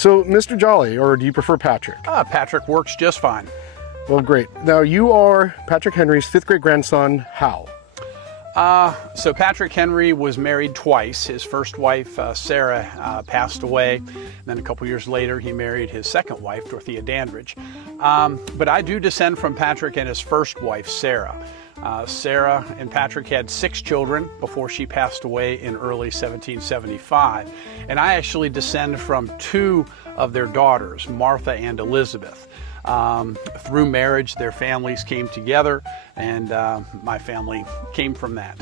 So, Mr. Jolly, or do you prefer Patrick? Patrick works just fine. Well, great. Now, you are Patrick Henry's fifth great grandson. How? So Patrick Henry was married twice. His first wife, Sarah, passed away. And then a couple years later, he married his second wife, Dorothea Dandridge. But I do descend from Patrick and his first wife, Sarah. Sarah and Patrick had 6 children before she passed away in early 1775. And I actually descend from 2 of their daughters, Martha and Elizabeth. Through marriage, their families came together, and my family came from that.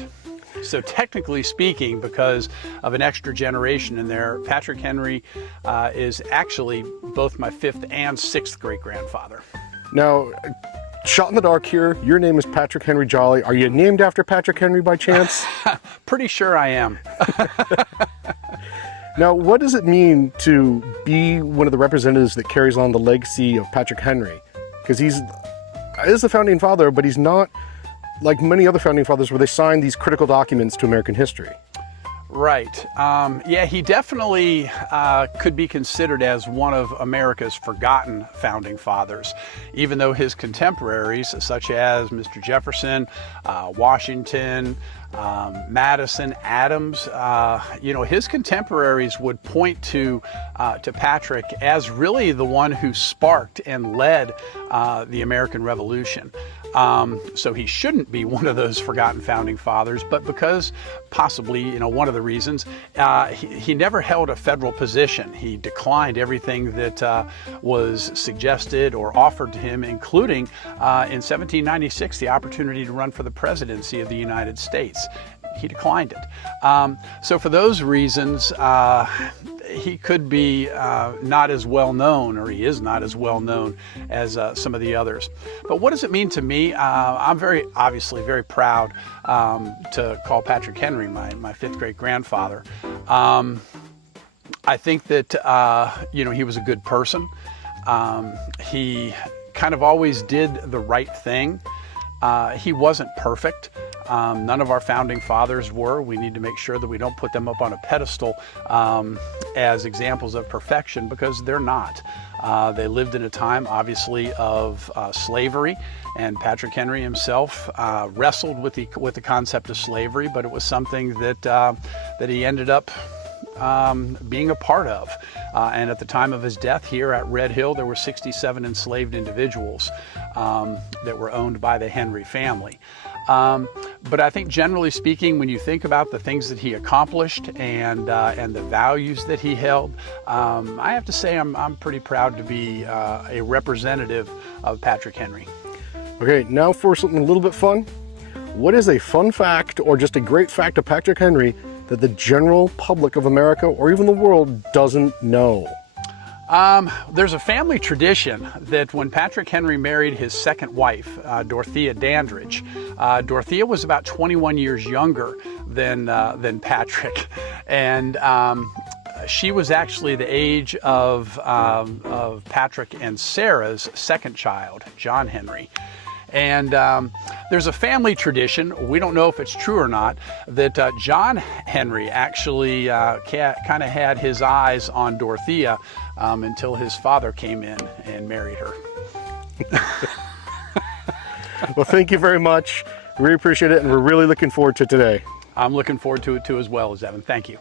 So technically speaking, because of an extra generation in there, Patrick Henry is actually both my 5th and 6th great-grandfather. Now, shot in the dark here, your name is Patrick Henry Jolly. Are you named after Patrick Henry by chance? Pretty sure I am. Now, what does it mean to be one of the representatives that carries on the legacy of Patrick Henry? Because he is the founding father, but he's not like many other founding fathers where they signed these critical documents to American history. Right. Yeah, he definitely could be considered as one of America's forgotten founding fathers, even though his contemporaries, such as Mr. Jefferson, Washington, Madison, Adams, his contemporaries would point to Patrick as really the one who sparked and led the American Revolution. So he shouldn't be one of those forgotten founding fathers, but because possibly, one of the reasons, he never held a federal position. He declined everything that was suggested or offered to him, including in 1796, the opportunity to run for the presidency of the United States. He declined it. So for those reasons, he could be not as well known, or he is not as well known as some of the others. But what does it mean to me? I'm obviously very proud to call Patrick Henry my 5th great grandfather. I think that he was a good person. He kind of always did the right thing. He wasn't perfect. None of our founding fathers were. We need to make sure that we don't put them up on a pedestal as examples of perfection, because they're not. They lived in a time, obviously, of slavery, and Patrick Henry himself wrestled with the concept of slavery, but it was something that he ended up being a part of. And at the time of his death here at Red Hill, there were 67 enslaved individuals that were owned by the Henry family. But I think generally speaking, when you think about the things that he accomplished and the values that he held, I have to say I'm pretty proud to be a representative of Patrick Henry. Okay, now for something a little bit fun. What is a fun fact or just a great fact of Patrick Henry that the general public of America or even the world doesn't know? There's a family tradition that when Patrick Henry married his second wife, Dorothea Dandridge, Dorothea was about 21 years younger than Patrick, and she was actually the age of Patrick and Sarah's second child, John Henry. And there's a family tradition, we don't know if it's true or not, that John Henry actually kind of had his eyes on Dorothea until his father came in and married her. Well, thank you very much. We really appreciate it, and we're really looking forward to today. I'm looking forward to it too as well, as Evan. Thank you.